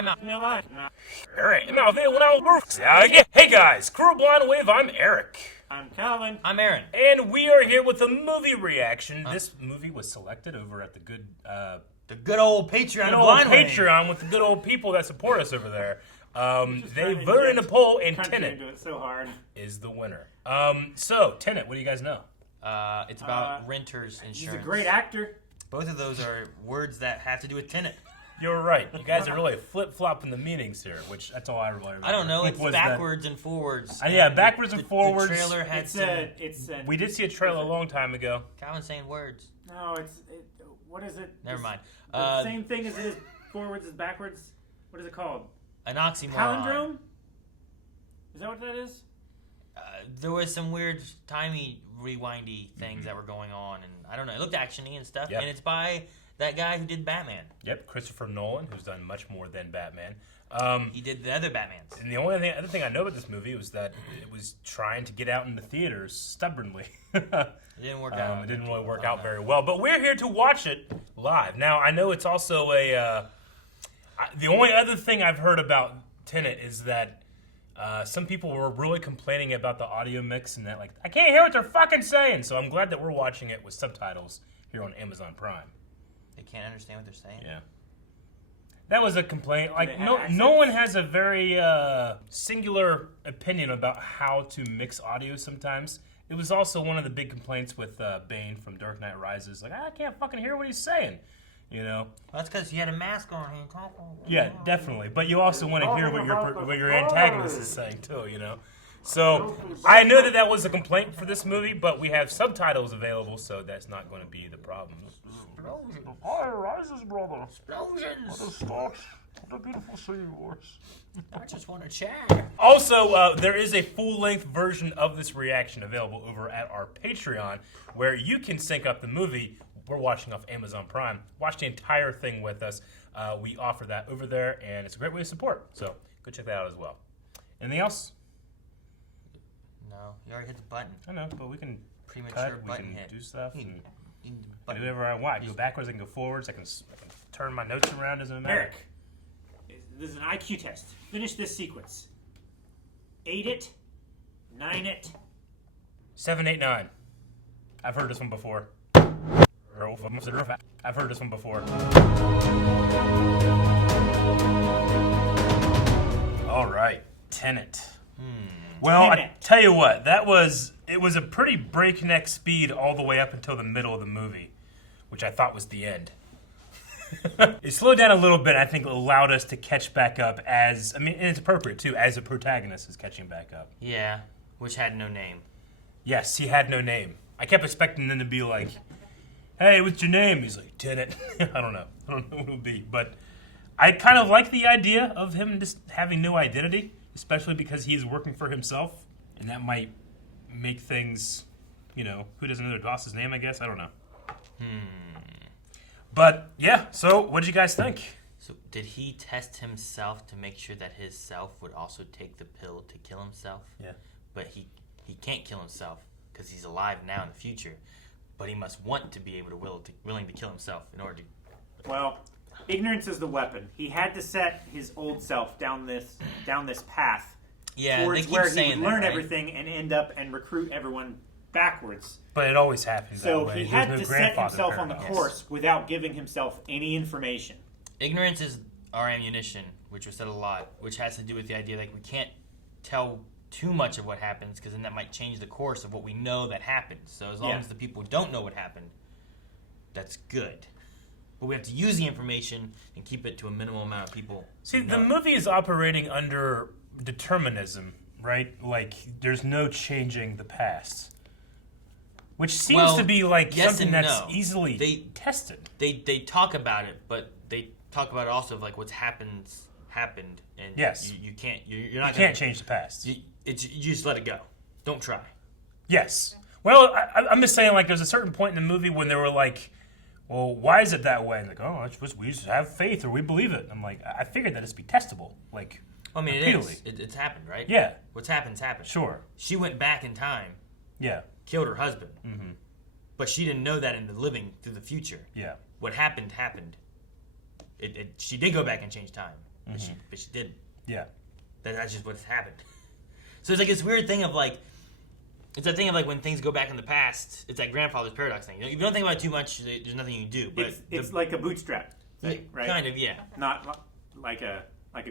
Hey guys, Crew Blind Wave, I'm Eric. I'm Calvin. I'm Aaron. And we are here with a movie reaction. This movie was selected over at the good old Patreon. good old Patreon with the good old people that support us over there. They voted in a poll, and Tenet is the winner. So, Tenet, what do you guys know? It's about renter's insurance. He's a great actor. Both of those are words that have to do with Tenet. You're right. You guys are really flip-flopping the meanings here, which that's all I really remember. I don't know. It's backwards and forwards. Yeah, backwards and forwards. The trailer had we did see a trailer a long time ago. Calvin's saying words. No, what is it? Never mind. The same thing as it is forwards is backwards. What is it called? An oxymoron. Palindrome? Is that what that is? There was some weird timey rewindy things that were going on, and I don't know. It looked actiony and stuff, and it's by that guy who did Batman. Yep, Christopher Nolan, who's done much more than Batman. He did the other Batmans. And the other thing I know about this movie was that it was trying to get out into theaters stubbornly. It didn't work out. It didn't really work out very well. But we're here to watch it live. Now, I know it's also the only other thing I've heard about Tenet is that some people were really complaining about the audio mix and that, like, I can't hear what they're fucking saying. So I'm glad that we're watching it with subtitles here on Amazon Prime. They can't understand what they're saying? Yeah. That was a complaint. Like, no one has a very singular opinion about how to mix audio sometimes. It was also one of the big complaints with Bane from Dark Knight Rises. Like, I can't fucking hear what he's saying. You know? Well, that's because he had a mask on. Yeah, definitely. But you also want to hear what your antagonist is saying, too, you know? So, I know that was a complaint for this movie, but we have subtitles available, so that's not going to be the problem. The fire rises, brother. Explosions! What a beautiful sea yours. I just want to chat. Also, there is a full-length version of this reaction available over at our Patreon, where you can sync up the movie. We're watching off Amazon Prime. Watch the entire thing with us. We offer that over there, and it's a great way to support. So go check that out as well. Anything else? No, you already hit the button. I know, but we can Premature we can hit. do stuff. And do whatever I want. I can go backwards, I can go forwards, I can turn my notes around, doesn't matter. Eric, this is an IQ test. Finish this sequence. 8 it, 9 it. 7, 8, 9. I've heard this one before. I've heard this one before. All right, Tenet. Well, I tell you what, it was a pretty breakneck speed all the way up until the middle of the movie, which I thought was the end. It slowed down a little bit, I think allowed us to catch back up and it's appropriate too, as the protagonist is catching back up. Yeah, which had no name. Yes, he had no name. I kept expecting them to be like, hey, what's your name? He's like, Tenet. I don't know what it would be, but I kind of like the idea of him just having no identity, especially because he's working for himself, and that might make things, who doesn't know their boss's name, I guess? I don't know. But, yeah, so what did you guys think? So did he test himself to make sure that his self would also take the pill to kill himself? Yeah. But he can't kill himself because he's alive now in the future. But he must want to be able to willing to kill himself in order to... Well, ignorance is the weapon. He had to set his old self down this path towards where he would learn everything and end up and recruit everyone backwards. But it always happens that way. So he had to set himself on the course without giving himself any information. Ignorance is our ammunition, which was said a lot, which has to do with the idea like we can't tell too much of what happens because then that might change the course of what we know that happened. So as long as the people don't know what happened, that's good. But we have to use the information and keep it to a minimal amount of people. See, the movie is operating under determinism, right? Like, there's no changing the past. Which seems to be like something that's easily tested. They talk about it, but they talk about it also of like what's happened, and you can't. You're not. You can't change the past. You just let it go. Don't try. Yes. Well, I'm just saying, like, there's a certain point in the movie when they were like, well, why is it that way? And like, oh, we just have faith or we believe it. I'm like, I figured that it's be testable. Like, I mean, it is. It's happened, right? Yeah. What's happened's happened. Sure. She went back in time. Yeah. Killed her husband. Mm-hmm. But she didn't know that in the living through the future. Yeah. What happened. She did go back and change time. but she didn't. Yeah. That's just what's happened. So it's like this weird thing of like, it's a thing of like when things go back in the past, it's like grandfather's paradox thing. If you don't think about it too much, there's nothing you can do. But it's like a bootstrap thing, right? Kind of, yeah. Not like a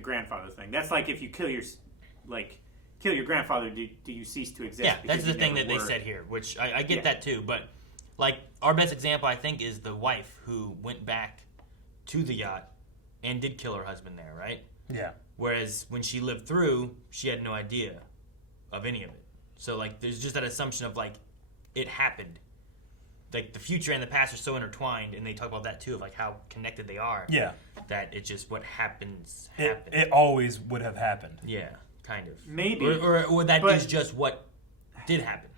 grandfather thing. That's like if you kill your grandfather, do you cease to exist? Yeah, that's the thing that they said here, which I get that too. But like our best example, I think, is the wife who went back to the yacht and did kill her husband there, right? Yeah. Whereas when she lived through, she had no idea of any of it. So, like, there's just that assumption of, like, it happened. Like, the future and the past are so intertwined, and they talk about that, too, of, like, how connected they are. Yeah. That it's just what happens. It always would have happened. Yeah, kind of. Maybe. Or that is just what did happen.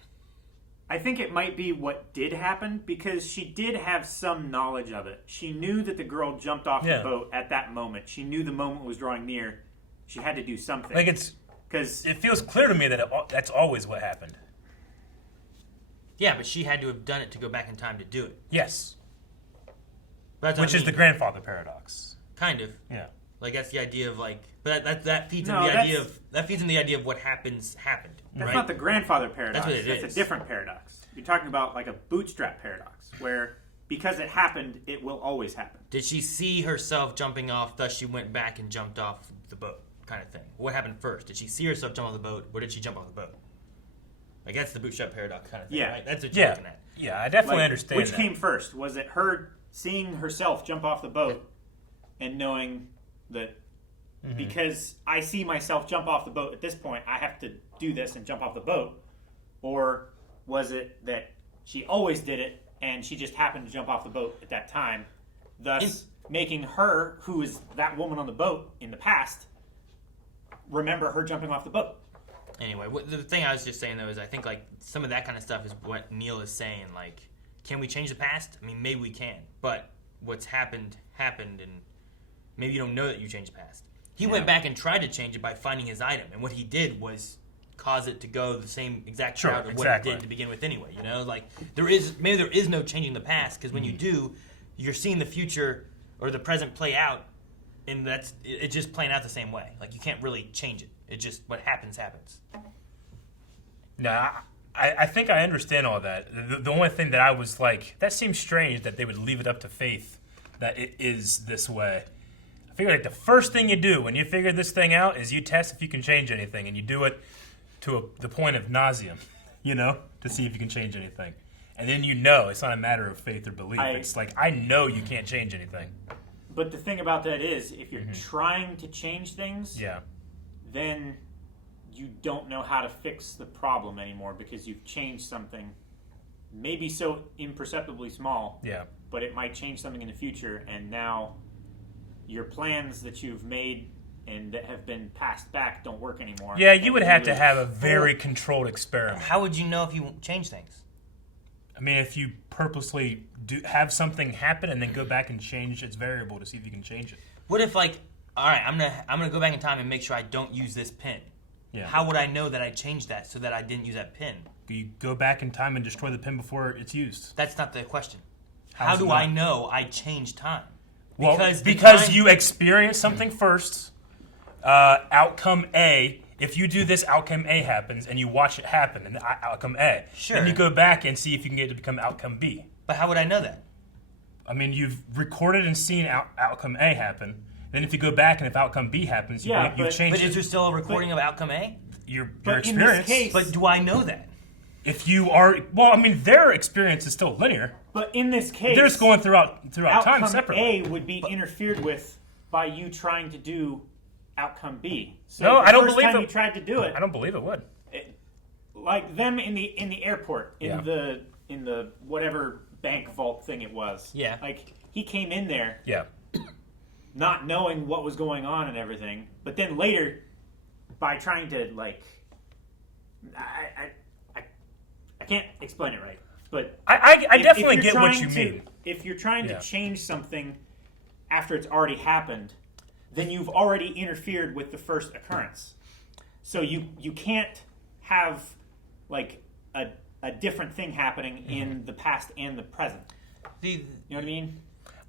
I think it might be what did happen, because she did have some knowledge of it. She knew that the girl jumped off the boat at that moment. She knew the moment was drawing near. She had to do something. Like, it feels clear to me that that's always what happened. Yeah, but she had to have done it to go back in time to do it. Yes. Which is the grandfather paradox. Kind of. Yeah. Like that's the idea of like, but that feeds in the idea of what happened. That's not the grandfather paradox. That's what it is. That's a different paradox. You're talking about like a bootstrap paradox, where because it happened, it will always happen. Did she see herself jumping off, thus she went back and jumped off the boat? Kind of thing. What happened first? Did she see herself jump off the boat, or did she jump off the boat? Like that's the bootstrap paradox kind of thing, right? That's what you're looking at. Yeah, I definitely understand. Which came first? Was it her seeing herself jump off the boat and knowing that because I see myself jump off the boat at this point, I have to do this and jump off the boat? Or was it that she always did it and she just happened to jump off the boat at that time, thus making her, who is that woman on the boat in the past, remember her jumping off the boat? Anyway, the thing I was just saying, though, is I think, like, some of that kind of stuff is what Neil is saying. Like, can we change the past? I mean, maybe we can. But what's happened, and maybe you don't know that you changed the past. He went back and tried to change it by finding his item. And what he did was cause it to go the same exact route of what it did to begin with anyway. You know, like, maybe there is no changing the past, because when you do, you're seeing the future or the present play out, and it's just playing out the same way. Like, you can't really change it. It's just what happens. No, I think I understand all that. The only thing that I was like, that seems strange that they would leave it up to faith that it is this way. I figure like the first thing you do when you figure this thing out is you test if you can change anything, and you do it to the point of nauseam, you know, to see if you can change anything. And then it's not a matter of faith or belief. It's like, I know you can't change anything. But the thing about that is, if you're trying to change things, then you don't know how to fix the problem anymore because you've changed something, maybe so imperceptibly small, but it might change something in the future, and now your plans that you've made and that have been passed back don't work anymore. Yeah, you would have to have a very controlled experiment. How would you know if you change things? I mean, if you purposely have something happen and then go back and change its variable to see if you can change it. What if, like, all right, I'm gonna go back in time and make sure I don't use this pin. Yeah. How would I know that I changed that so that I didn't use that pin? You go back in time and destroy the pin before it's used. That's not the question. How do I know I changed time? Because you experience something first. Outcome A. If you do this, outcome A happens, and you watch it happen, and outcome A. Sure. Then you go back and see if you can get it to become outcome B. But how would I know that? I mean, you've recorded and seen outcome A happen. Then if you go back and if outcome B happens, you change it. But is there still a recording of outcome A? Your experience. But do I know that? If you are, well, I mean, their experience is still linear. But in this case, they're just going throughout time separately. Outcome A would be interfered with by you trying to do outcome B. So no, I don't believe it. The first time you tried to do it, I don't believe it would. Like them in the airport, in the whatever bank vault thing it was. Yeah. Like he came in there. Yeah. Not knowing what was going on and everything, but then later, by trying to like, I can't explain it right, but I definitely get what you mean. If you're trying to change something after it's already happened, then you've already interfered with the first occurrence. So you can't have like a different thing happening in the past and the present. You know what I mean?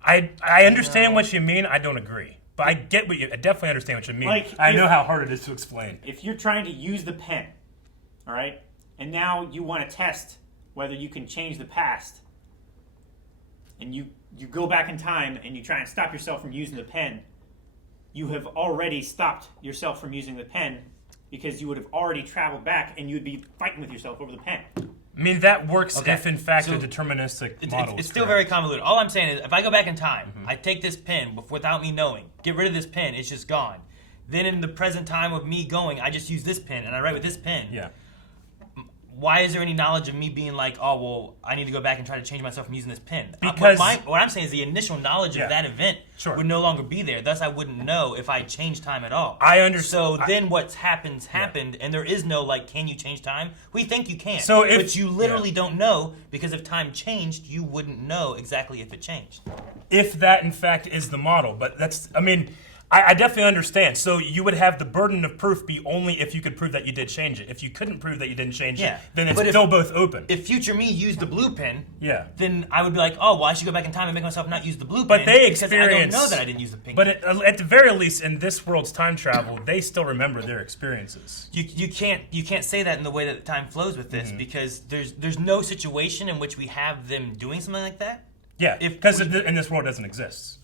I understand what you mean. I don't agree. But I definitely understand what you mean. Like, I know how hard it is to explain. If you're trying to use the pen, all right, and now you want to test whether you can change the past, and you go back in time and you try and stop yourself from using the pen, you have already stopped yourself from using the pen because you would have already traveled back and you would be fighting with yourself over the pen. I mean, that works Okay. if, in fact, So a deterministic model It's is still correct. very convoluted. All I'm saying is, if I go back in time, I take this pen without me knowing, get rid of this pen, it's just gone. Then in the present time of me going, I just use this pen and I write with this pen. Yeah. Why is there any knowledge of me being like, oh, well, I need to go back and try to change myself from using this pen? Because- what I'm saying is the initial knowledge Yeah. of that event Sure. would no longer be there. Thus, I wouldn't know if I changed time at all. I understand. So then what's happened, and there is no, like, can you change time? We think you can. So if- but you literally don't know, because if time changed, you wouldn't know exactly if it changed. If that, in fact, is the model. But that's, I mean, I definitely understand. So you would have the burden of proof be only if you could prove that you did change it. If you couldn't prove that you didn't change Yeah. it, then it's But still both open. If future me used the blue pen, Yeah. then I would be like, oh, well, I should go back in time and make myself not use the blue But pen. they because I don't experience- know that I didn't use the pink But pen. at the very least, in this world's time travel, they still remember their experiences. You can't say that in the way that time flows with Mm-hmm. this, because there's no situation in which we have them doing something like that. Yeah, If because we- in this world doesn't exist.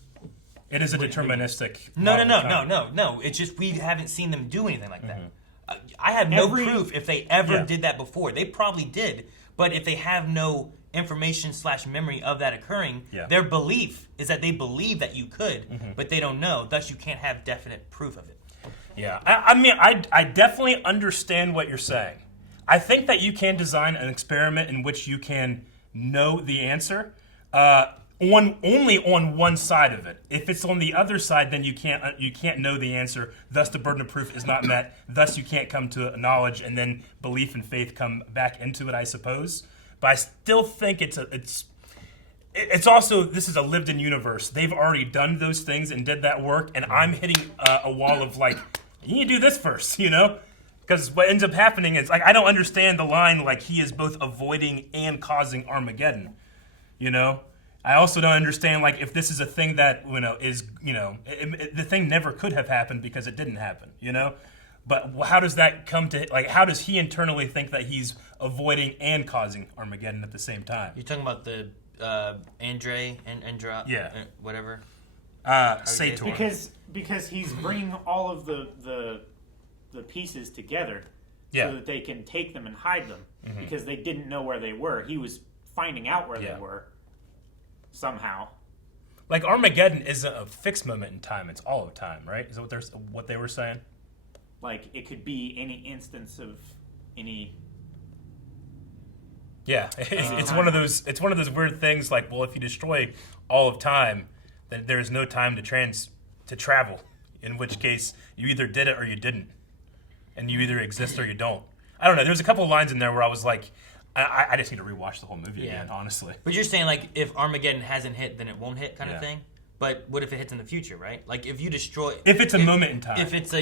It is a deterministic. No. model of time. No. It's just we haven't seen them do anything like that. I have no proof if they ever Yeah. did that before. They probably did, but if they have no information / memory of that occurring, Yeah. their belief is that they believe that you could, but they don't know. Thus, you can't have definite proof of it. Yeah, I mean, I definitely understand what you're saying. I think that you can design an experiment in which you can know the answer only on one side of it. If it's on the other side, then you can't know the answer. Thus, the burden of proof is not met. Thus, you can't come to knowledge, and then belief and faith come back into it, I suppose. But I still think it's also, this is a lived-in universe. They've already done those things and did that work, and I'm hitting a wall of like, you need to do this first, you know? Because what ends up happening is, like, I don't understand the line, like, he is both avoiding and causing Armageddon, you know? I also don't understand, like, if this is a thing that, you know, is, you know, the thing never could have happened because it didn't happen, you know? But how does that come to, like, how does he internally think that he's avoiding and causing Armageddon at the same time? You're talking about the Andra, Yeah. whatever. Sator. Because he's bringing all of the pieces together Yeah. so that they can take them and hide them because they didn't know where they were. He was finding out where Yeah. they were somehow. Like, Armageddon isn't a fixed moment in time; it's all of time, right? Is that what they were saying? Like, it could be any instance of any. Yeah, it's one of those. It's one of those weird things. Like, well, if you destroy all of time, then there is no time to travel. In which case, you either did it or you didn't, and you either exist or you don't. I don't know. There's a couple of lines in there where I was like, I just need to rewatch the whole movie again, honestly. But you're saying, like, if Armageddon hasn't hit, then it won't hit, kind Yeah. of thing. But what if it hits in the future, right? Like, if you destroy, If it's a moment in time. if it's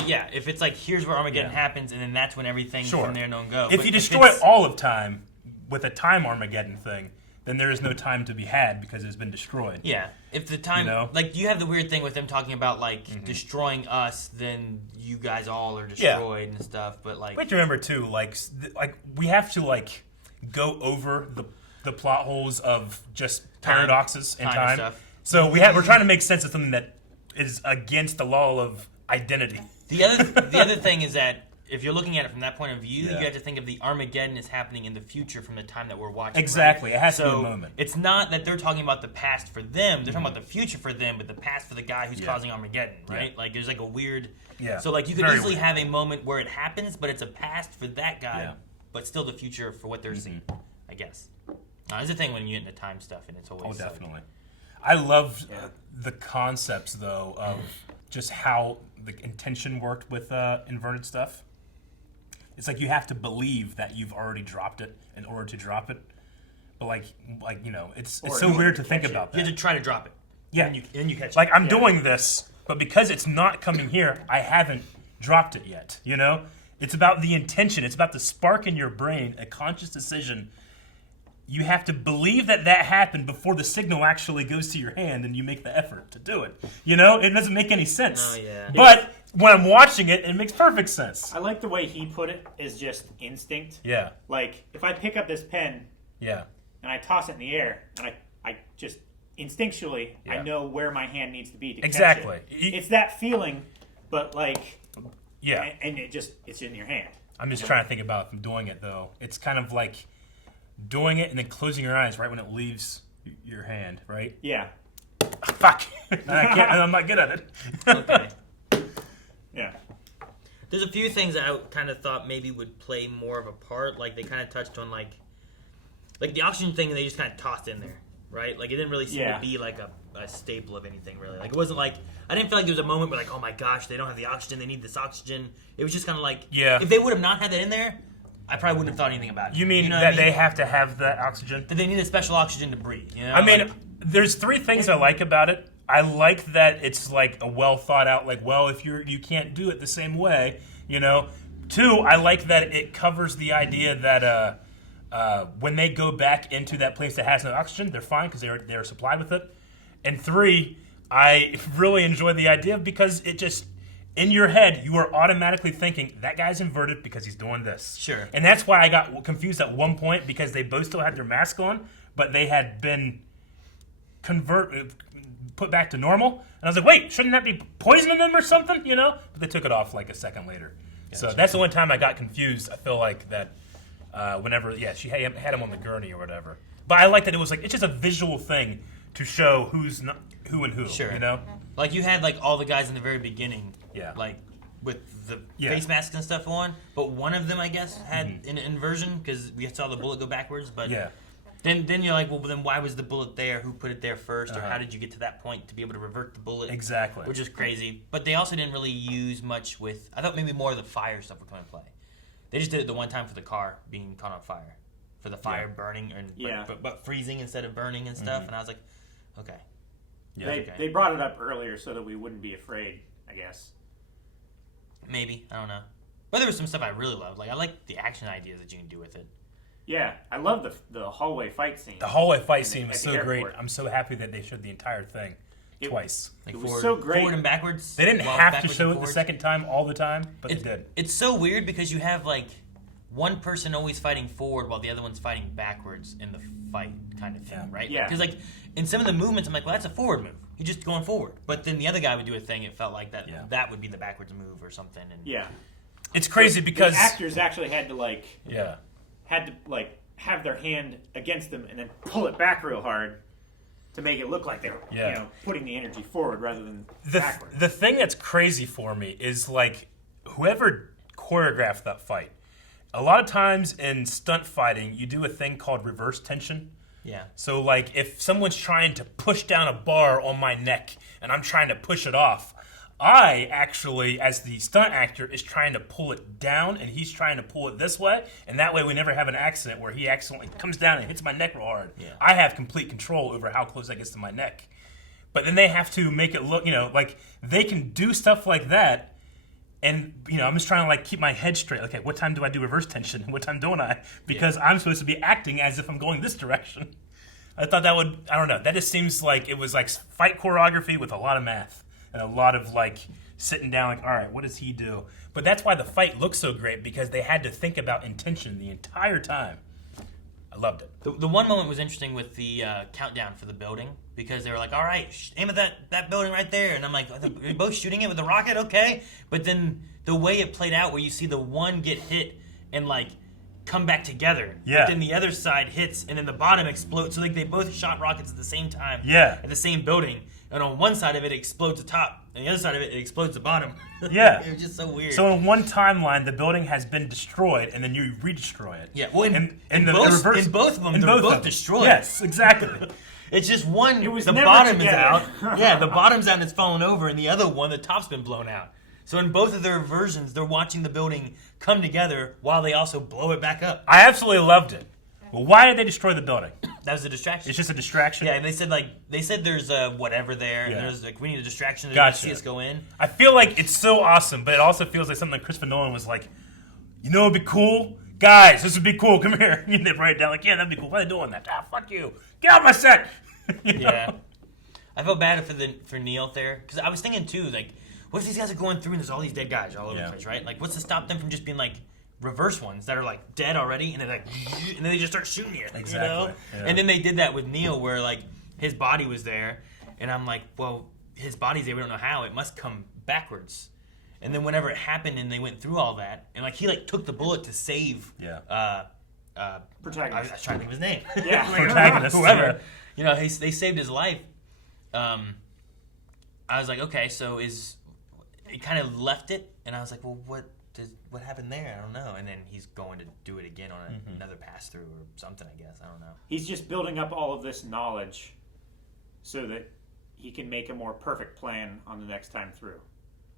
like here's where Armageddon happens, and then that's when everything Sure. from there on go. If But you destroy it's- all of time with a time Armageddon thing, then there is no time to be had because it's been destroyed. yeah, if the time, You know? like, you have the weird thing with them talking about like destroying us, then you guys all are destroyed and stuff. But like, But you remember too, like we have to like go over the plot holes of just paradoxes in time time. and stuff. So we're trying to make sense of something that is against the law of identity. the other thing is that if you're looking at it from that point of view, Yeah. you have to think of the Armageddon is happening in the future from the time that we're watching. Exactly. right? It has to be So a moment. it's not that they're talking about the past for them; they're talking about the future for them, but the past for the guy who's Yeah. causing Armageddon, right? Like, there's like a weird. Yeah. So like, you could Very easily weird. have a moment where it happens, but it's a past for that guy, Yeah. but still the future for what they're seeing. I guess. There's a thing when you get into time stuff, and it's always Oh, like- definitely. I love the concepts though of just how the intention worked with inverted stuff. It's like you have to believe that you've already dropped it in order to drop it. But like you know, it's Or so in order weird to to think catch it. about you have that. to try to drop it. Yeah. And then you catch Like, it. I'm doing this, but because it's not coming here, I haven't dropped it yet, you know? It's about the intention. It's about the spark in your brain, a conscious decision. you have to believe that happened before the signal actually goes to your hand and you make the effort to do it. You know, it doesn't make any sense. Oh, yeah. But when I'm watching it, it makes perfect sense. I like the way he put it is just instinct. Yeah. Like, if I pick up this pen Yeah. and I toss it in the air, and I just instinctually, Yeah. I know where my hand needs to be to Exactly. catch it. It's that feeling, but like, Yeah. and it's in your hand. I'm just trying to think about doing it, though. It's kind of like doing it and then closing your eyes right when it leaves your hand, right? Yeah. Fuck. I'm not good at it. Okay. Yeah. There's a few things that I kind of thought maybe would play more of a part. Like, they kind of touched on, like the oxygen thing, they just kind of tossed in there, right? Like, it didn't really seem to be, like, a staple of anything, really. Like, it wasn't like... I didn't feel like there was a moment where, like, oh, my gosh, they don't have the oxygen. They need this oxygen. It was just kind of like... Yeah. If they would have not had that in there, I probably wouldn't have thought anything about it. You mean know that what I mean? they have to have the oxygen? That they need a special oxygen to breathe, you know? I mean, Like, there's 3 things I like about it. I like that it's like a well thought out, like, well, if you can't do it the same way, you know. 2, I like that it covers the idea that when they go back into that place that has no oxygen, they're fine because they're supplied with it. And 3, I really enjoy the idea because it just, in your head, you are automatically thinking, that guy's inverted because he's doing this. Sure. And that's why I got confused at one point because they both still had their mask on, but they had been put back to normal. And I was like, wait, shouldn't that be poisoning them or something, you know? But they took it off like a second later. Gotcha. So that's the only time I got confused. I feel like that whenever, she had him on the gurney or whatever. But I like that it was like, it's just a visual thing to show who's not, who and who, sure. you know? Like, you had, like, all the guys in the very beginning, like, with the face masks and stuff on, but one of them, I guess, had an inversion, because we saw the bullet go backwards, but then you're like, well, then why was the bullet there? Who put it there first? Or how did you get to that point to be able to revert the bullet? Exactly. Which is crazy. But they also didn't really use much with, I thought maybe more of the fire stuff would come into play. They just did it the one time for the car being caught on fire. For the fire burning, but freezing instead of burning and stuff, and I was like, okay. Yeah. They brought it up earlier so that we wouldn't be afraid, I guess. Maybe. I don't know. But there was some stuff I really loved. Like, I like the action ideas that you can do with it. Yeah. I love the hallway fight scene. The hallway fight scene was so great. I'm so happy that they showed the entire thing twice. Like, it was so great. Forward and backwards. They didn't have to show it the second time all the time, but they did. It's so weird because you have, like, one person always fighting forward while the other one's fighting backwards in the fight kind of thing, right? Yeah. Because, like, in some of the movements, I'm like, well, that's a forward move. You're just going forward. But then the other guy would do a thing, it felt like that would be the backwards move or something. And it's crazy because... the actors actually had to, have their hand against them and then pull it back real hard to make it look like they were putting the energy forward rather than backward. The thing that's crazy for me is, like, whoever choreographed that fight, a lot of times in stunt fighting, you do a thing called reverse tension. Yeah. So, like, if someone's trying to push down a bar on my neck and I'm trying to push it off, I actually, as the stunt actor, is trying to pull it down and he's trying to pull it this way. And that way we never have an accident where he accidentally comes down and hits my neck real hard. Yeah. I have complete control over how close that gets to my neck. But then they have to make it look, like, they can do stuff like that. And, I'm just trying to, like, keep my head straight. Okay, what time do I do reverse tension? What time don't I? Because I'm supposed to be acting as if I'm going this direction. I thought that would, I don't know, that just seems like it was, like, fight choreography with a lot of math. And a lot of, like, sitting down, like, all right, what does he do? But that's why the fight looks so great, because they had to think about intention the entire time. I loved it. The one moment was interesting with the countdown for the building, because they were like, all right, aim at that building right there. And I'm like, you're both shooting it with a rocket? Okay. But then the way it played out, where you see the one get hit and, like, come back together. Yeah. But then the other side hits, and then the bottom explodes. So, like, they both shot rockets at the same time. Yeah. At the same building. And on one side of it explodes the top, and the other side of it explodes the bottom. Yeah. It was just so weird. So in one timeline, the building has been destroyed, and then you redestroy it. Yeah, well, in both of them, they're both destroyed. Yes, exactly. It's just one, it was the never bottom together. is out. Yeah, the bottom's out and it's fallen over, and the other one, the top's been blown out. So in both of their versions, they're watching the building come together while they also blow it back up. I absolutely loved it. Well, why did they destroy the building? That was a distraction. It's just a distraction? Yeah, and they said there's whatever there, and there's like, we need a distraction to see us go in. I feel like it's so awesome, but it also feels like something Christopher Nolan was like, it'd be cool guys, this would be cool. Come here. And they write it down like, yeah, that'd be cool. Why are they doing that? Ah, fuck you. Get out of my set. You know? Yeah. I felt bad for Neil there because I was thinking too, like, what if these guys are going through and there's all these dead guys all over the place, right? Like, what's to stop them from just being like reverse ones that are like dead already, and they're like, and then they just start shooting you, Exactly. you know? Yeah. And then they did that with Neil, where like his body was there, and I'm like, well, his body's there, we don't know how. It must come backwards. And then whenever it happened, and they went through all that, and like he like took the bullet to save. Protagonist. I was trying to think of his name. Yeah. Protagonist. Whoever. Yeah. You know, they saved his life. I was like, okay, so it kind of left it, and I was like, well, what happened there? I don't know. And then he's going to do it again on another pass through or something, I guess. I don't know. He's just building up all of this knowledge so that he can make a more perfect plan on the next time through.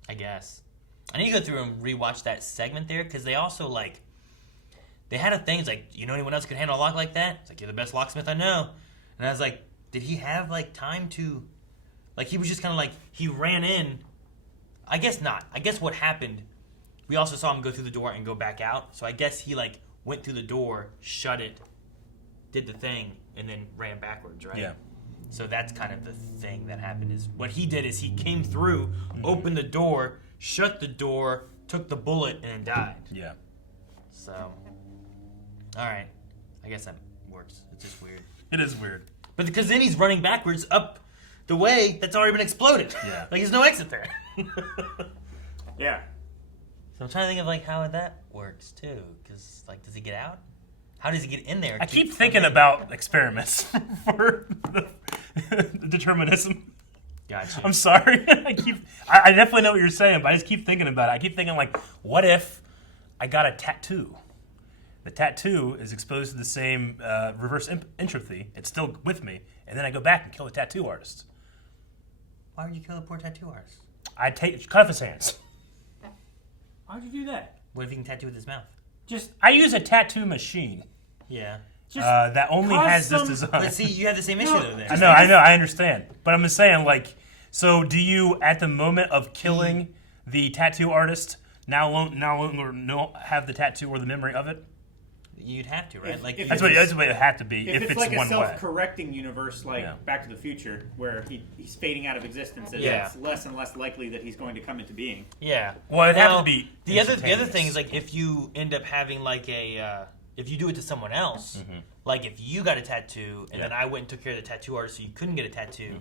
I guess. I need to go through and rewatch that segment there, because they also like they had a thing. It's like, you know, anyone else could handle a lock like that? It's like, you're the best locksmith I know. And I was like, did he have like time to? Like, he was just kind of like, he ran in. I guess not. I guess what happened, we also saw him go through the door and go back out. So I guess he, like, went through the door, shut it, did the thing, and then ran backwards, right? Yeah. So that's kind of the thing that happened. Is what he did is he came through, opened the door, shut the door, took the bullet, and then died. Yeah. So, all right. I guess that works. It's just weird. It is weird. But because then he's running backwards up the way that's already been exploded. Yeah. Like, there's no exit there. Yeah. So I'm trying to think of, like, how that works, too. Because, like, does he get out? How does he get in there? I keep thinking about experiments for the determinism. Gotcha. I'm sorry. I definitely know what you're saying, but I just keep thinking about it. I keep thinking, like, what if I got a tattoo? The tattoo is exposed to the same reverse entropy. It's still with me. And then I go back and kill the tattoo artist. Why would you kill a poor tattoo artist? I cut off his hands. Why'd you do that? What if he can tattoo with his mouth? Just I use a tattoo machine Yeah. that only cause has this some- design. But see, you have the same issue, though, there. I know, I understand. But I'm just saying, like, so do you, at the moment of killing the tattoo artist, now longer have the tattoo or the memory of it? You'd have to, right? If That's what it would have to be if it's like a one way. self-correcting universe like Yeah. Back to the Future, where he's fading out of existence, as Yeah. it's less and less likely that he's going to come into being. Yeah. Well, it'd have Now, to be the other thing instantaneous. is, like, if you end up having like a if you do it to someone else, like if you got a tattoo and then I went and took care of the tattoo artist so you couldn't get a tattoo,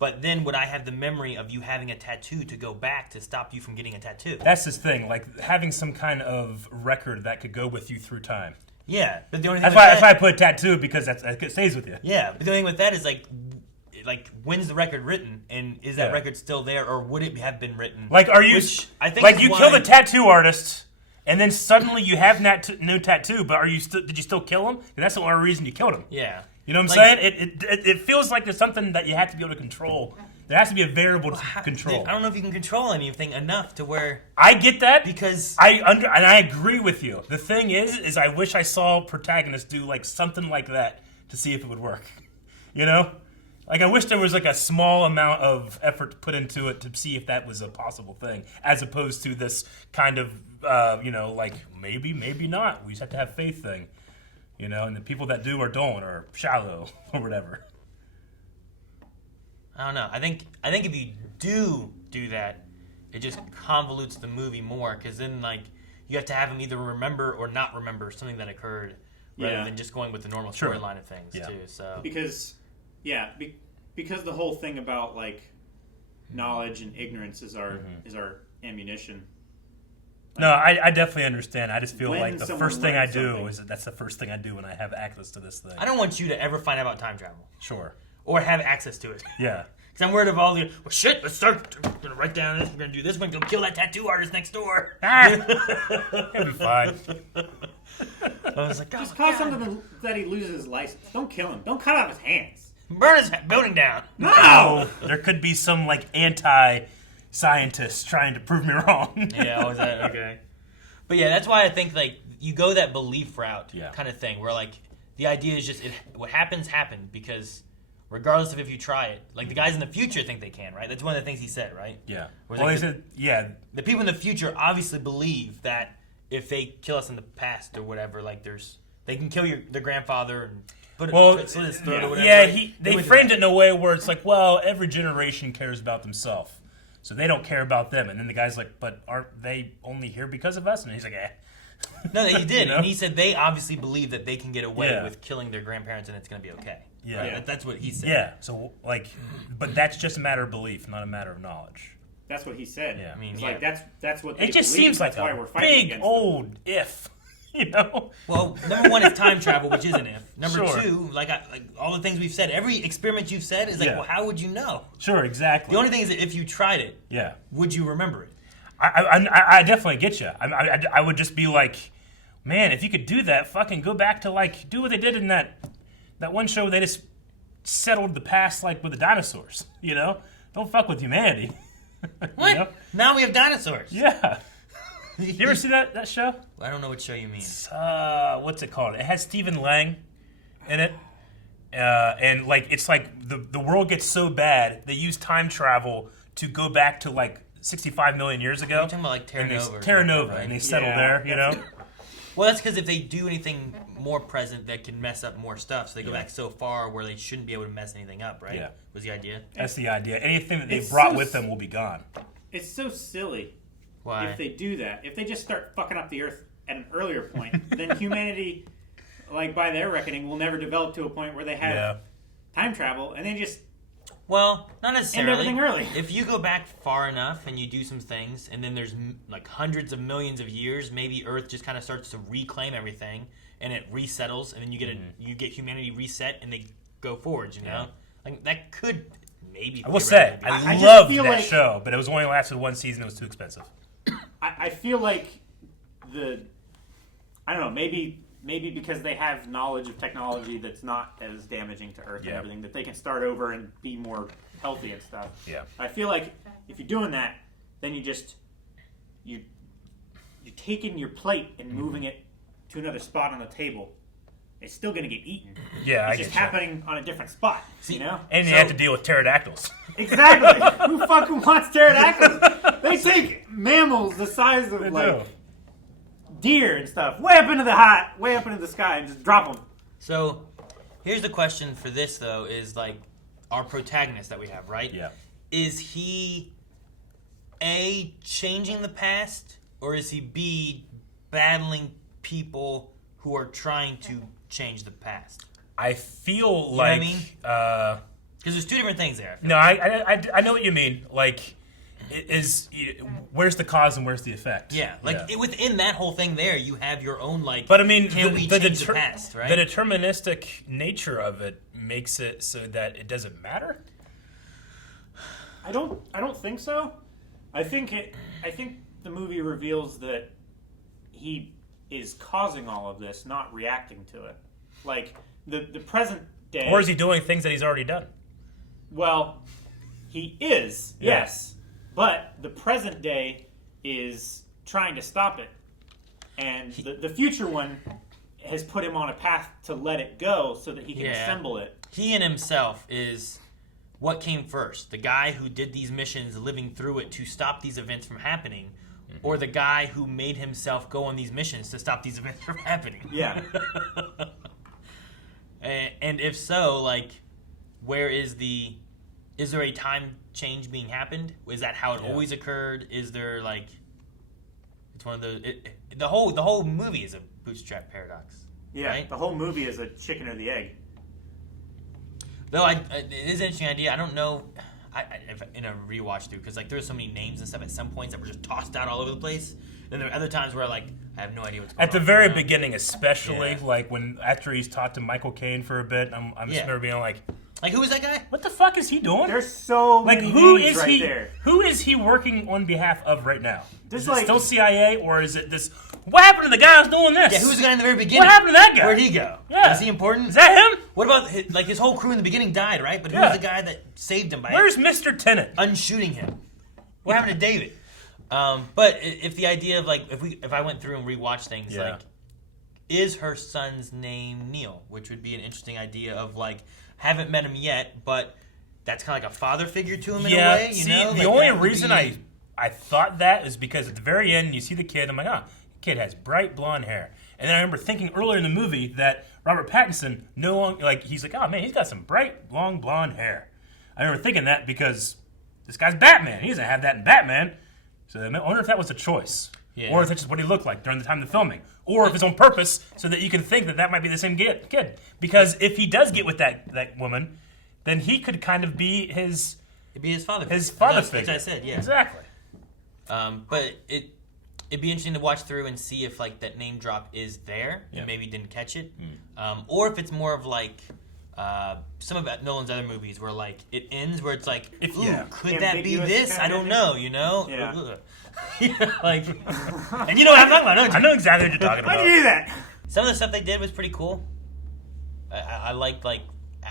but then would I have the memory of you having a tattoo to go back to stop you from getting a tattoo? That's this thing, like having some kind of record that could go with you through time. Yeah, but the only thing That's why I put tattoo, because it stays with you. yeah, but the only thing with that is like when's the record written, and is that Yeah. record still there, or would it have been written? Like, are you Which I think like is you why- kill the tattoo artist, and then suddenly you have no tattoo, but did you still kill him? 'Cause that's the only reason you killed him. Yeah, You know what I'm Like- saying? It feels like there's something that you have to be able to control. There has to be a variable to control. I don't know if you can control anything enough to where I get that because and I agree with you. The thing is I wish I saw protagonists do like something like that to see if it would work. You know, like I wish there was like a small amount of effort put into it to see if that was a possible thing, as opposed to this kind of like maybe not. We just have to have faith thing. You know, and the people that do or don't are shallow or whatever. I don't know. I think if you do that, it just convolutes the movie more, because then like you have to have him either remember or not remember something that occurred, rather Yeah. than just going with the normal Sure. storyline of things too. So Because the whole thing about like knowledge and ignorance is our ammunition. No, I definitely understand. I just feel When like the someone first thing I learns do something. that's the first thing I do when I have access to this thing. I don't want you to ever find out about time travel Sure. or have access to it. Yeah. Because I'm worried of all the, well, shit, let's start. We're going to write down this. We're going to do this. We're going to go kill that tattoo artist next door. It'll be fine. I was like, oh Just my cause God. something that he loses his license. Don't kill him. Don't cut off his hands. Burn his building down. No! There could be some like anti-scientist trying to prove me wrong. Yeah, was that okay? But yeah, that's why I think like you go that belief route Yeah. kind of thing, where like the idea is just what happens happened, because regardless of if you try it, like the guys in the future think they can, right? That's one of the things he said, right? Yeah. Was Well, like he said, yeah. The people in the future obviously believe that if they kill us in the past or whatever, like they can kill their grandfather and slit his throat or whatever. Yeah, right? they framed it in a way where it's like, well, every generation cares about themselves, so they don't care about them. And then the guy's like, but aren't they only here because of us? And he's like, eh. No, he did. You know? And he said they obviously believe that they can get away Yeah. with killing their grandparents and it's going to be okay. Yeah. Right? That's what he said. Yeah, so, like, but that's just a matter of belief, not a matter of knowledge. That's what he said. Yeah. I mean, It's yeah. like that's what they It just believe. seems like That's why a we're fighting big against old if, you know? Well, number one is time travel, which is an if. Number Sure. two, like all the things we've said, every experiment you've said is like, Yeah. well, how would you know? Sure, exactly. The only thing is that if you tried it, Yeah. would you remember it? I definitely get you. I would just be like, man, if you could do that, fucking go back to, like, do what they did in that one show where they just settled the past, like, with the dinosaurs, you know? Don't fuck with humanity. What? You know? Now we have dinosaurs. Yeah. You ever see that show? I don't know what show you mean. What's it called? It has Stephen Lang in it. And, like, it's like the world gets so bad, they use time travel to go back to, like, 65 million years ago. You're talking about like Terra And Nova. they- Terra Nova, right? and they settle Yeah, there, you know? Well, that's because if they do anything more present, that can mess up more stuff. So they go Yeah. back so far where they shouldn't be able to mess anything up, right? Yeah. Was the idea? That's the idea. Anything that they It's brought so with them will be gone. It's so silly Why? if they do that. If they just start fucking up the Earth at an earlier point, then humanity, like by their reckoning, will never develop to a point where they have Yeah. time travel, and they just Well, not necessarily. everything early. If you go back far enough and you do some things, and then there's like hundreds of millions of years, maybe Earth just kind of starts to reclaim everything, and it resettles, and then you get humanity reset, and they go forward. You know, Yeah. like that could maybe. I will say, theoretically be- I just loved feel that like- show, but it was only lasted one season. It was too expensive. I feel like I don't know, maybe because they have knowledge of technology that's not as damaging to Earth and Yeah. everything, that they can start over and be more healthy and stuff. Yeah. I feel like if you're doing that, then you're taking your plate and moving it to another spot on the table. It's still going to get eaten. Yeah, I It's get just you. happening on a different spot, you know? And you So- have to deal with pterodactyls. Exactly. Who fucking wants pterodactyls? They take mammals the size of They like do. deer and stuff way up into the sky and just drop them. So, here's the question for this though: is like our protagonist that we have, right? Yeah. Is he A, changing the past, or is he B, battling people who are trying to change the past? I feel what I like mean? Because there's two different things there. no, I know what you mean. Like, where's the cause and where's the effect? Yeah, like within that whole thing there, you have your own like. But I mean, can we change the past, right? The deterministic nature of it makes it so that it doesn't matter. I don't think so. I think the movie reveals that he is causing all of this, not reacting to it. Like the present day. Or is he doing things that he's already done? Well, he is, Yeah. yes. But the present day is trying to stop it. And the future one has put him on a path to let it go so that he can assemble it. He in himself is what came first? The guy who did these missions, living through it to stop these events from happening, or the guy who made himself go on these missions to stop these events from happening? Yeah. And if so, like, where is there a time change being happened? Is that how it always occurred? Is there like, it's one of those, the whole movie is a bootstrap paradox. Yeah, right? the whole movie is a chicken or the egg. Though it is an interesting idea. I don't know, if in a rewatch through, because like there's so many names and stuff at some points that were just tossed out all over the place. Then there are other times where like I have no idea what's going on. At the very you know? beginning, especially, Yeah. like after he's talked to Michael Caine for a bit, I'm just remember being like, Like, who is that guy? what the fuck is he doing? There's so Like, many who names is right he? there. Who is he working on behalf of right now? There's Is it like- still CIA, or is it this? What happened to the guy who's doing this? Yeah, who was the guy in the very beginning? What happened to that guy? Where'd he go? Yeah. Is he important? Is that him? What about his whole crew in the beginning died, right? But who Yeah. was the guy that saved him by Where's Mr. Tenet? unshooting him? What happened to David? But if the idea of like if I went through and rewatched things, Yeah. like, is her son's name Neil? Which would be an interesting idea of like, haven't met him yet, but that's kind of like a father figure to him in a way. You see, know, the Like, only that would reason be- I thought that is because at the very end you see the kid. I'm like, kid has bright blonde hair. And then I remember thinking earlier in the movie that Robert Pattinson no longer, like, he's like, oh man, he's got some bright, long blonde hair. I remember thinking that because this guy's Batman. He doesn't have that in Batman. So I wonder if that was a choice. Yeah. Or if that's just what he looked like during the time of the filming. Or if it's on purpose so that you can think that that might be the same kid. Because if he does get with that woman, then he could kind of be his... It'd be his father. His father figure. As I said, yeah. Exactly. But it'd be interesting to watch through and see if like that name drop is there and maybe didn't catch it, or if it's more of like some of Nolan's other movies where like it ends where it's like, could that be this? I don't know. You know? Yeah. Like, and you know what I'm talking about? Don't you? I know exactly what you're talking about. Why'd you do that? Some of the stuff they did was pretty cool. I liked like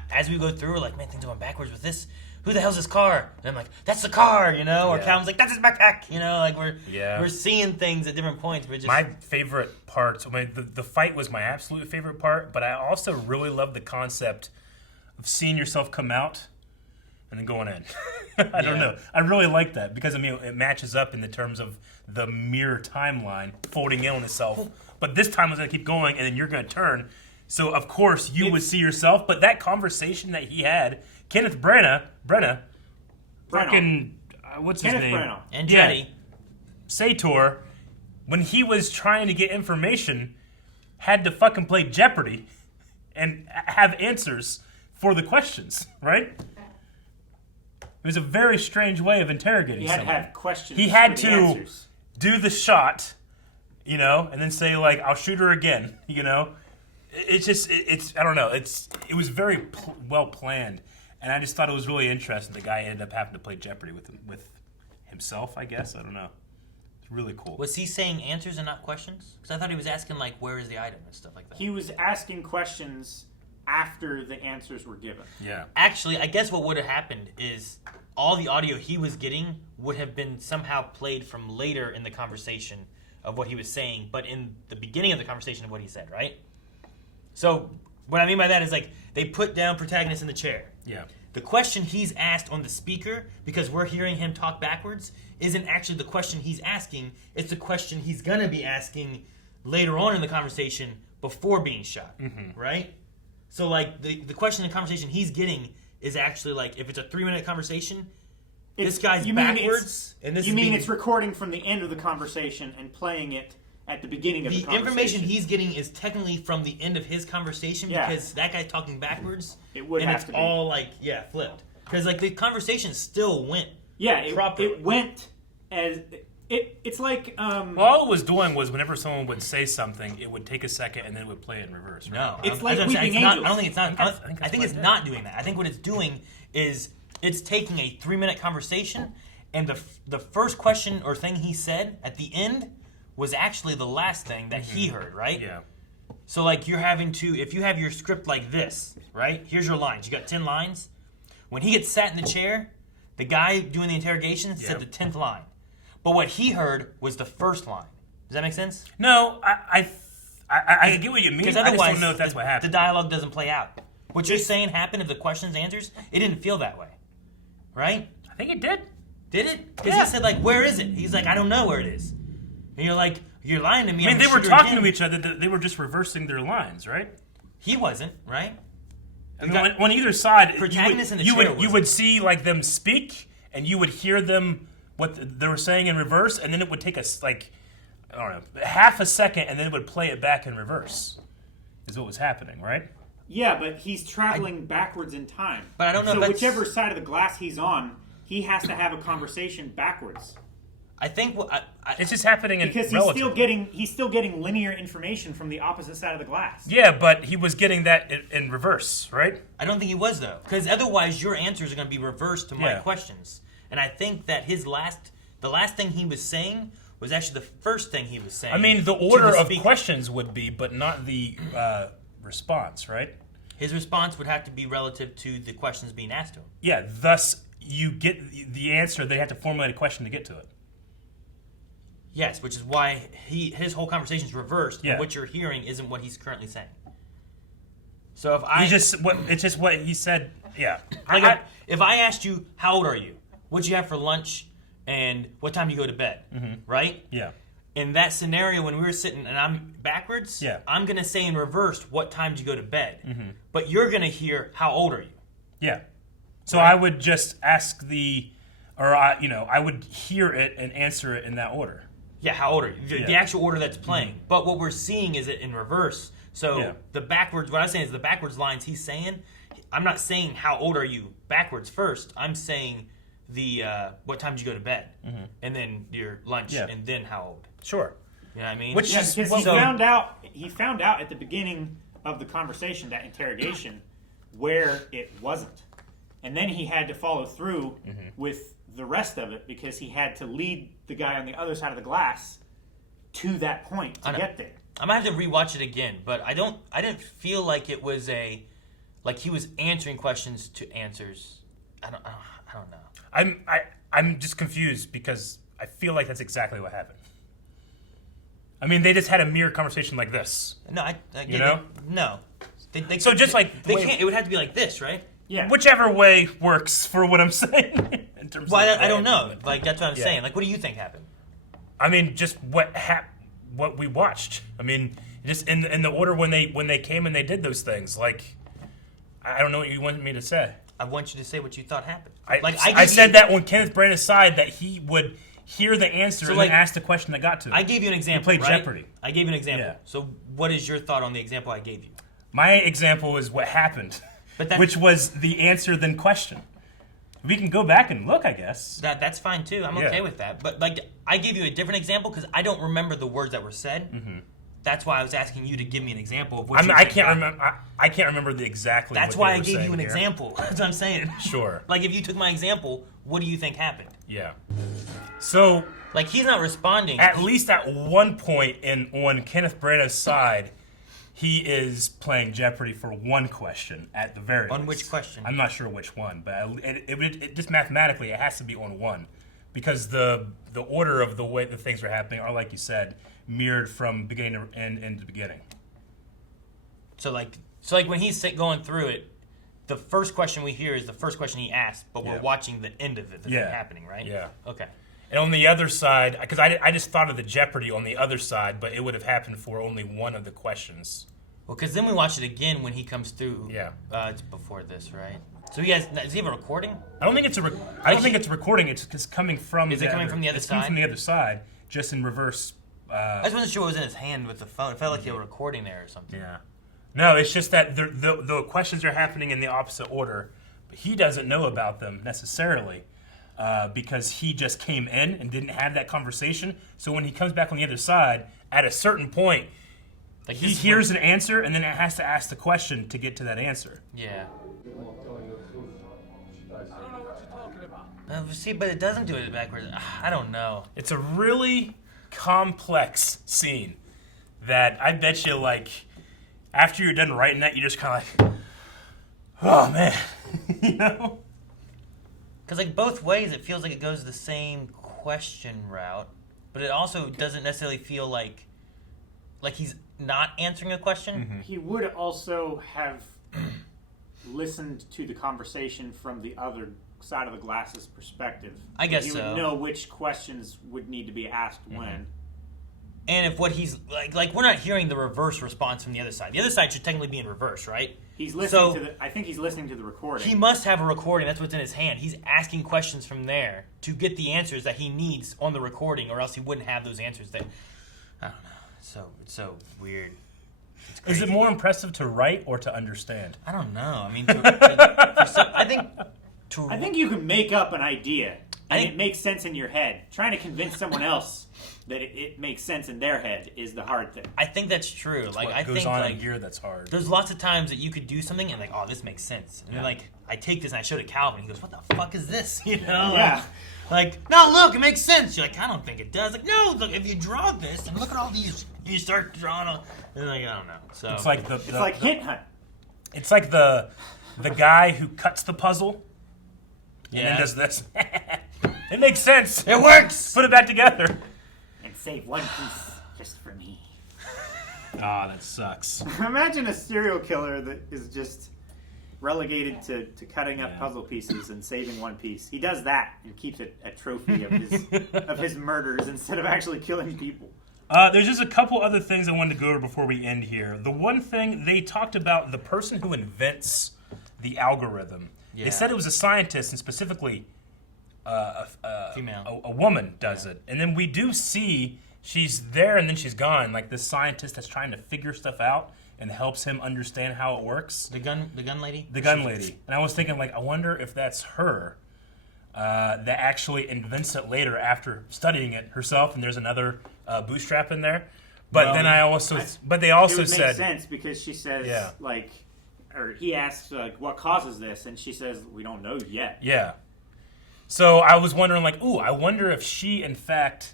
as we go through, we're like, man, things are going backwards with this. Who the hell's this car? And I'm like, that's the car, you know? Or Calvin's like, that's his backpack, you know? Like, we're seeing things at different points. But just... My favorite part, the fight was my absolute favorite part, but I also really love the concept of seeing yourself come out and then going in. I don't know. I really like that because, I mean, it matches up in the terms of the mirror timeline folding in on itself. But this time it's going to keep going, and then you're going to turn. So, of course, you would see yourself. But that conversation that he had... Kenneth Branagh, fucking, what's his name? Branagh. Andretti. Sator, when he was trying to get information, had to fucking play Jeopardy and have answers for the questions, right? It was a very strange way of interrogating someone. He had to have questions. He had for the to answers. do the shot, you know, and then say, like, I'll shoot her again, you know? It's just, I don't know, it was very well planned. And I just thought it was really interesting. The guy ended up having to play Jeopardy with himself, I guess. I don't know. It's really cool. Was he saying answers and not questions? Because I thought he was asking, like, where is the item and stuff like that. He was asking questions after the answers were given. Yeah. Actually, I guess what would have happened is all the audio he was getting would have been somehow played from later in the conversation of what he was saying, but in the beginning of the conversation of what he said, right? So what I mean by that is, like, they put down protagonist in the chair. Yeah. The question he's asked on the speaker, because we're hearing him talk backwards, isn't actually the question he's asking. It's the question he's going to be asking later on in the conversation before being shot, right? So, like, the question in the conversation he's getting is actually, like, if it's a 3-minute conversation, this guy's backwards. And this you mean it's recording from the end of the conversation and playing it at the beginning of the conversation? The information he's getting is technically from the end of his conversation because that guy's talking backwards. It would and have it's to be. all like flipped because like the conversation still went. Yeah, properly. it went as it's like. Well, all it was doing was whenever someone would say something, it would take a second and then it would play it in reverse. Right? No, it's I like Weeping Angels. I don't think it's not. I think it's what it not doing that. I think what it's doing is it's taking a 3-minute conversation and the first question or thing he said at the end was actually the last thing that he heard, right? Yeah. So, like, you're having to, if you have your script like this, right? Here's your lines. You got 10 lines. When he gets sat in the chair, the guy doing the interrogation said the 10th line. But what he heard was the first line. Does that make sense? No, I get what you mean. Because I just otherwise, don't know if that's what happened. The dialogue doesn't play out. What you're saying happened if the questions, answers, it didn't feel that way. Right? I think it did. Did it? Because he said, like, where is it? He's like, I don't know where it is. And you're like, you're lying to me. I mean, they were talking to each other. They were just reversing their lines, right? He wasn't, right? And on either side, you would see like them speak, and you would hear them what they were saying in reverse, and then it would take us like I don't know half a second, and then it would play it back in reverse. Is what was happening, right? Yeah, but he's traveling backwards in time. But I don't know. So whichever side of the glass he's on, he has to have a conversation backwards. I think it's just happening because he's still getting linear information from the opposite side of the glass. Yeah, but he was getting that in reverse, right? I don't think he was though, because otherwise your answers are going to be reversed to my questions. And I think that the last thing he was saying was actually the first thing he was saying. I mean, the order of questions would be, but not the response, right? His response would have to be relative to the questions being asked to him. Yeah, thus you get the answer. They have to formulate a question to get to it. Yes, which is why his whole conversation is reversed. Yeah. And what you're hearing isn't what he's currently saying. So if it's just what he said. Yeah. Like if I asked you, how old are you? What'd you have for lunch? And what time do you go to bed? Mm-hmm. Right? Yeah. in that scenario when we were sitting and I'm backwards, I'm going to say in reverse, what time did you go to bed? Mm-hmm. But you're going to hear, how old are you? Yeah. So I would just ask I would hear it and answer it in that order. Yeah, how old are you? The actual order that's playing. Mm-hmm. But what we're seeing is it in reverse. So the backwards, what I'm saying is the backwards lines he's saying, I'm not saying how old are you backwards first. I'm saying the what time did you go to bed? Mm-hmm. And then your lunch, and then how old. Sure. You know what I mean? Because he found out at the beginning of the conversation, that interrogation, where it wasn't. And then he had to follow through with the rest of it because he had to lead the guy on the other side of the glass to that point to get there. I'm gonna have to rewatch it again, but I didn't feel like it was like he was answering questions to answers. I don't know. I'm just confused because I feel like that's exactly what happened. I mean, they just had a mere conversation like this. No, no. They can't. It would have to be like this, right? Yeah. Whichever way works for what I'm saying. In terms of I don't know. Like that's what I'm saying. Like, what do you think happened? I mean, just what we watched. I mean, just in the order when they came and they did those things. Like, I don't know what you want me to say. I want you to say what you thought happened. I said that when Kenneth Branagh's side that he would hear the answer and then ask the question that got to him. I gave you an example. He played Jeopardy. I gave you an example. Yeah. So what is your thought on the example I gave you? My example is what happened, which was the answer then question. We can go back and look, I guess. That's fine too. I'm okay with that. But I gave you a different example because I don't remember the words that were said. Mm-hmm. That's why I was asking you to give me an example of what I can't remember. I can't remember exactly. That's why I gave you an example. That's what I'm saying. Sure. Like if you took my example, what do you think happened? Yeah. So he's not responding. At least at one point on Kenneth Branagh's side, he is playing Jeopardy for one question at the very least. On which question? I'm not sure which one, but it just mathematically it has to be on one, because the order of the way the things are happening are, like you said, mirrored from beginning to end to beginning. So when he's going through it, the first question we hear is the first question he asked, but we're watching the end of it that's happening, right? Yeah. Okay. And on the other side, because I just thought of the Jeopardy on the other side, but it would have happened for only one of the questions. Well, because then we watch it again when he comes through. Yeah. It's before this, right? So does he have a recording? I don't think it's I don't think it's a recording. It's coming from. Is it coming from the other side? It's coming from the other side, just in reverse. I just wasn't sure what was in his hand with the phone. It felt like he had a recording there or something. Yeah. No, it's just that the questions are happening in the opposite order, but he doesn't know about them necessarily because he just came in and didn't have that conversation. So when he comes back on the other side, at a certain point, he hears an answer and then it has to ask the question to get to that answer. Yeah. See, but it doesn't do it backwards. I don't know. It's a really complex scene that I bet you, after you're done writing that, you're just kind of like, oh, man. You know? Because, both ways, it feels like it goes the same question route, but it also doesn't necessarily feel like he's not answering a question. Mm-hmm. He would also have listened to the conversation from the other side of the glass's perspective. I guess he would know which questions would need to be asked when. And if what he's we're not hearing the reverse response from the other side. The other side should technically be in reverse, right? He's listening I think he's listening to the recording. He must have a recording. That's what's in his hand. He's asking questions from there to get the answers that he needs on the recording, or else he wouldn't have those answers. That I don't know. It's so weird. Is it more impressive to write or to understand? I don't know. I mean, I think you can make up an idea and it makes sense in your head. Trying to convince someone else that it makes sense in their head is the hard thing. I think that's true. It's what goes on in here that's hard. There's lots of times that you could do something and oh, this makes sense. And then I take this and I show it to Calvin. He goes, "What the fuck is this?" You know? Yeah. No, look, it makes sense. You're like, I don't think it does. No, look, if you draw this and look at all these, you start drawing. And I don't know. So it's like it's like Hint Hunt. It's like the guy who cuts the puzzle. And then does this. It makes sense. It works. Put it back together. And save one piece just for me. That sucks. Imagine a serial killer that is just relegated to cutting up puzzle pieces and saving one piece. He does that and keeps it a trophy of his murders instead of actually killing people. There's just a couple other things I wanted to go over before we end here. The one thing, they talked about the person who invents the algorithm. Yeah. They said it was a scientist, and specifically Female. a woman does it. And then we do see she's there and then she's gone. Like this scientist that's trying to figure stuff out and helps him understand how it works. The gun lady? The gun lady. And I was thinking, like, I wonder if that's her that actually invents it later after studying it herself, and there's another bootstrap in there. But Well, then but they It also would make said, sense because she says, Yeah. like, or he asks, like, what causes this? And she says, we don't know yet. yeah. So I was wondering, like, ooh, I wonder if she, in fact,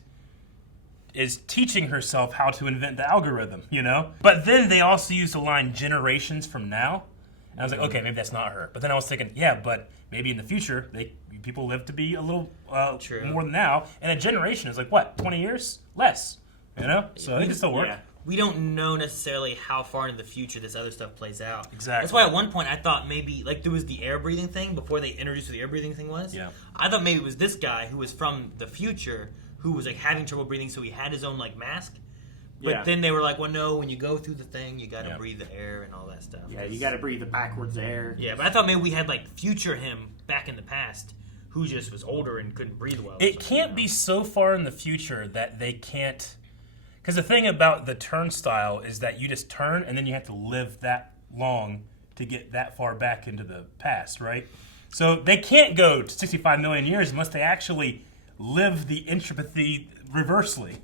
is teaching herself how to invent the algorithm, you know? But then they also used the line generations from now. And I was like, okay, maybe that's not her. But then I was thinking, yeah, but maybe in the future, people live to be a little True. more than now. And a generation is like, what, 20 years? Less, you know? So I think it still work. Yeah. We don't know necessarily how far into the future this other stuff plays out. Exactly. That's why at one point I thought maybe, like, there was the air breathing thing before they introduced what the air breathing thing was. Yeah. I thought maybe it was this guy who was from the future who was, like, having trouble breathing, so he had his own, like, mask. But Yeah. then they were like, well, no, when you go through the thing, you got to Yeah. breathe the air and all that stuff. Yeah, you got to breathe the backwards air. Yeah, but I thought maybe we had, like, future him back in the past who just was older and couldn't breathe well. It can't be so far in the future that they can't. Because the thing about the turnstile is that you just turn and then you have to live that long to get that far back into the past, right? So they can't go to 65 million years unless they actually live the entropy reversely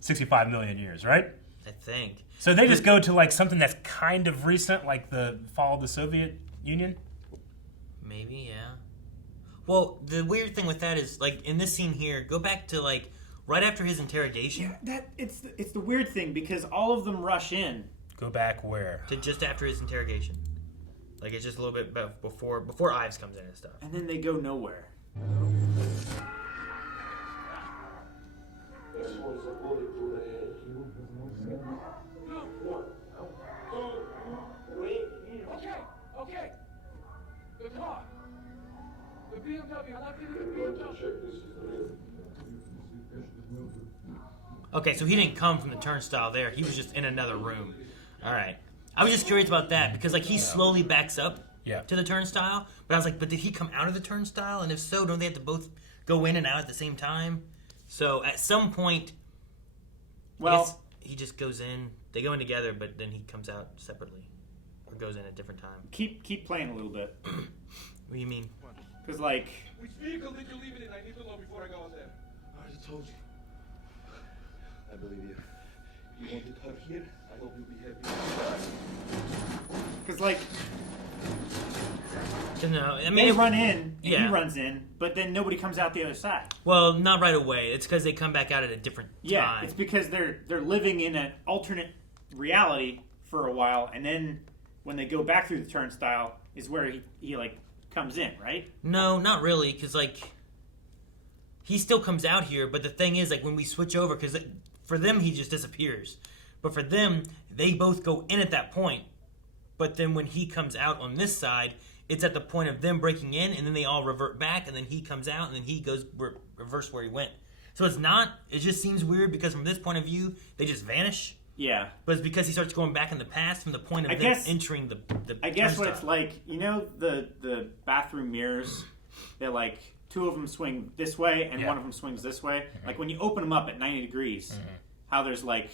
65 million years, right? I think. So they just go to like something that's kind of recent, like the fall of the Soviet Union. Maybe, yeah. Well, the weird thing with that is, like, in this scene here, go back to, like, right after his interrogation. Yeah, it's the weird thing because all of them rush in. Go back where? To just after his interrogation. Like, it's just a little bit before Ives comes in and stuff. And then they go nowhere. This was a bullet to the head. One, two, three. Okay. The car. The BMW. I like it in the I'm going to BMW. check this is the real. Okay, so he didn't come from the turnstile there. He was just in another room. All right. I was just curious about that because, like, he slowly backs up Yeah. to the turnstile. But I was like, but did he come out of the turnstile? And if so, don't they have to both go in and out at the same time? So at some point, I Well, guess he just goes in. They go in together, but then he comes out separately. Or goes in at a different time. keep playing a little bit. What do you mean? Because, like, Which vehicle did you leave it in? I need to know before I go out there. I already told you. I believe you. You want to come here? I hope you'll be happy. because like No, I mean, they it- run in, and yeah. he runs in, but then nobody comes out the other side. well, not right away. It's because they come back out at a different Yeah, time. it's because they're living in an alternate reality for a while, and then when they go back through the turnstile is where he like comes in, right? No, not really, because, like, he still comes out here, but the thing is, like, when we switch over, because for them, he just disappears. But for them, they both go in at that point. But then when he comes out on this side, it's at the point of them breaking in, and then they all revert back, and then he comes out, and then he goes reverse where he went. So it's not, it just seems weird, because from this point of view, they just vanish. Yeah. But it's because he starts going back in the past from the point of I them guess- entering the I guess what turnstile. it's like, you know, the bathroom mirrors, they're like two of them swing this way and Yeah. one of them swings this way. Like when you open them up at 90 degrees, how there's like,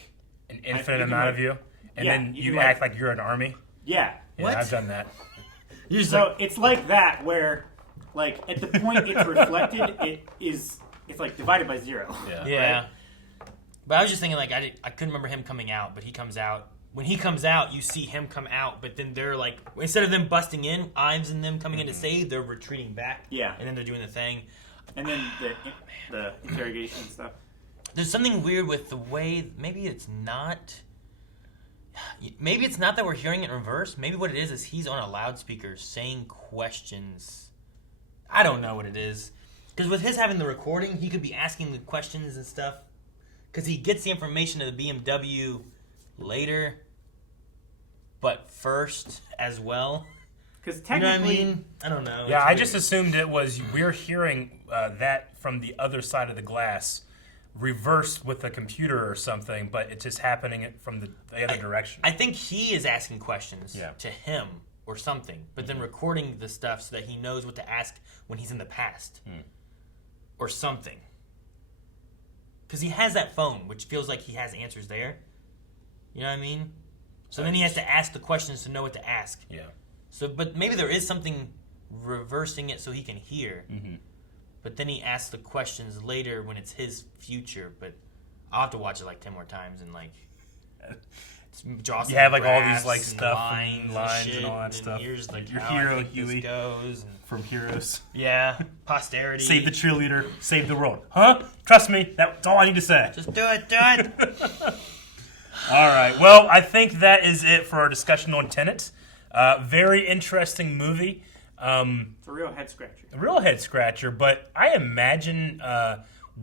An you infinite can, amount like- of you, and yeah, then you you can, act like- like you're an army. yeah. Yeah, What? I've done that. You're just So like, it's like that where, like, at the point it's reflected, it's like divided by zero. Yeah. yeah. Right? But I was just thinking, like, I couldn't remember him coming out, but he comes out. When he comes out, you see him come out, but then they're like, instead of them busting in, Ives and them coming in to save, they're retreating back. Yeah. And then they're doing the thing. And then the interrogation and stuff. There's something weird with the way, maybe it's not that we're hearing it in reverse. Maybe what it is he's on a loudspeaker saying questions. I don't know what it is. Because with his having the recording, he could be asking the questions and stuff. Because he gets the information of the BMW later, but first as well. Because You know what I technically, mean? I don't know. Yeah, It's I weird. just assumed it was we're hearing that from the other side of the glass, reversed with a computer or something, but it's just happening from the other direction. I think he is asking questions Yeah. to him or something, but then recording the stuff so that he knows what to ask when he's in the past or something. Because he has that phone, which feels like he has answers there. You know what I mean? So then he has to ask the questions to know what to ask. Yeah. So, but maybe there is something reversing it so he can hear. Mm-hmm. But then he asks the questions later when it's his future. But I'll have to watch it like 10 more times and like draw some You have like all these graphs like and stuff lines and shit, all that stuff. Here's like your how I hero think this Huey goes. And, from Heroes. yeah, posterity. Save the cheerleader, save the world. Huh? Trust me, that's all I need to say. Just do it, do it. All right. Well, I think that is it for our discussion on Tenet. Very interesting movie. It's a real head scratcher. A real head scratcher, but I imagine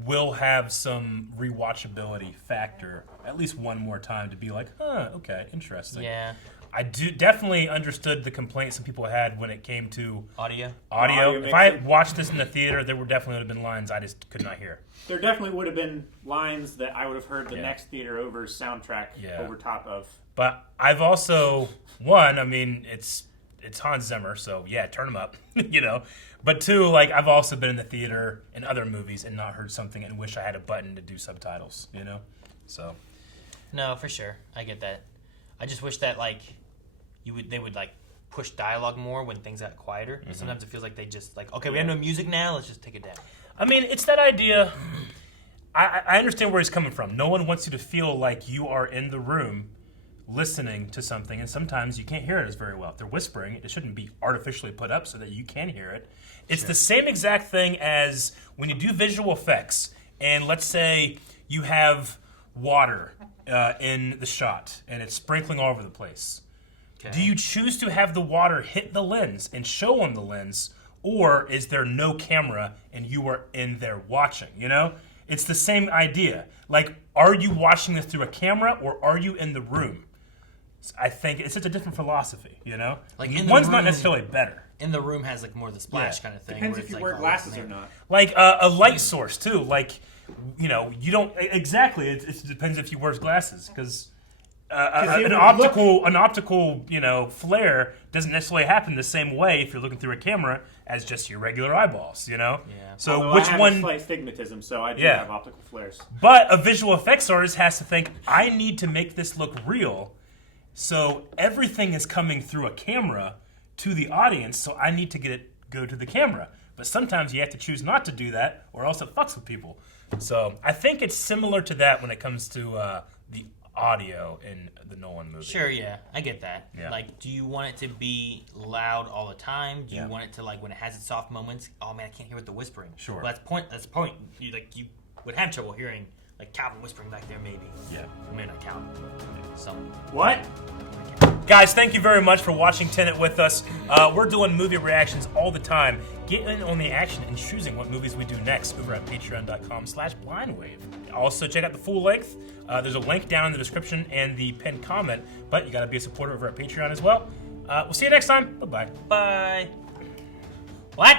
will have some rewatchability factor at least one more time to be like, okay, interesting. Yeah. I definitely understood the complaints some people had when it came to Audio. Audio If I mixing. watched this in the theater, there would definitely have been lines I just could not hear. There definitely would have been lines that I would have heard the Yeah. next theater over soundtrack Yeah. over top of. But I've also it's Hans Zimmer, so yeah, turn him up, you know. But two, like I've also been in the theater in other movies and not heard something and wish I had a button to do subtitles, you know. So No, for sure. I get that. I just wish that like they would like push dialogue more when things got quieter. And sometimes it feels like they just like, okay, we have no music now, let's just take it down. I mean, it's that idea. I understand where he's coming from. No one wants you to feel like you are in the room listening to something, and sometimes you can't hear it as very well. If they're whispering, it shouldn't be artificially put up so that you can hear it. It's the same exact thing as when you do visual effects, and let's say you have water in the shot, and it's sprinkling all over the place. Okay. Do you choose to have the water hit the lens and show on the lens, or is there no camera and you are in there watching, you know? It's the same idea. Like, are you watching this through a camera or are you in the room? I think it's such a different philosophy, you know? Like in the one's not room- necessarily better. In the room has like more of the splash Yeah. kind of thing. Depends where if it's you like wear all glasses there. or not. Like a light source too. Like, you know, you don't exactly. It depends if you wear glasses because it an would optical you know flare doesn't necessarily happen the same way if you're looking through a camera as just your regular eyeballs. You know. Yeah. So Although which I have one? a slight stigmatism, so I do Yeah. have optical flares. But a visual effects artist has to think, I need to make this look real, so everything is coming through a camera to the audience, so I need to go to the camera. But sometimes you have to choose not to do that, or else it fucks with people. So I think it's similar to that when it comes to the audio in the Nolan movie. Sure, yeah, I get that. Yeah. Like, do you want it to be loud all the time? Do you Yeah. want it to like when it has its soft moments? Oh man, I can't hear what they're whispering. Sure. Well, that's point. You would have trouble hearing like Calvin whispering back there, maybe. Yeah. Maybe not Calvin. Some. What? Guys, thank you very much for watching Tenet with us. We're doing movie reactions all the time. Get in on the action and choosing what movies we do next over at patreon.com/blindwave. Also, check out the full length. There's a link down in the description and the pinned comment, but you got to be a supporter over at Patreon as well. We'll see you next time. Bye-bye. Bye. What?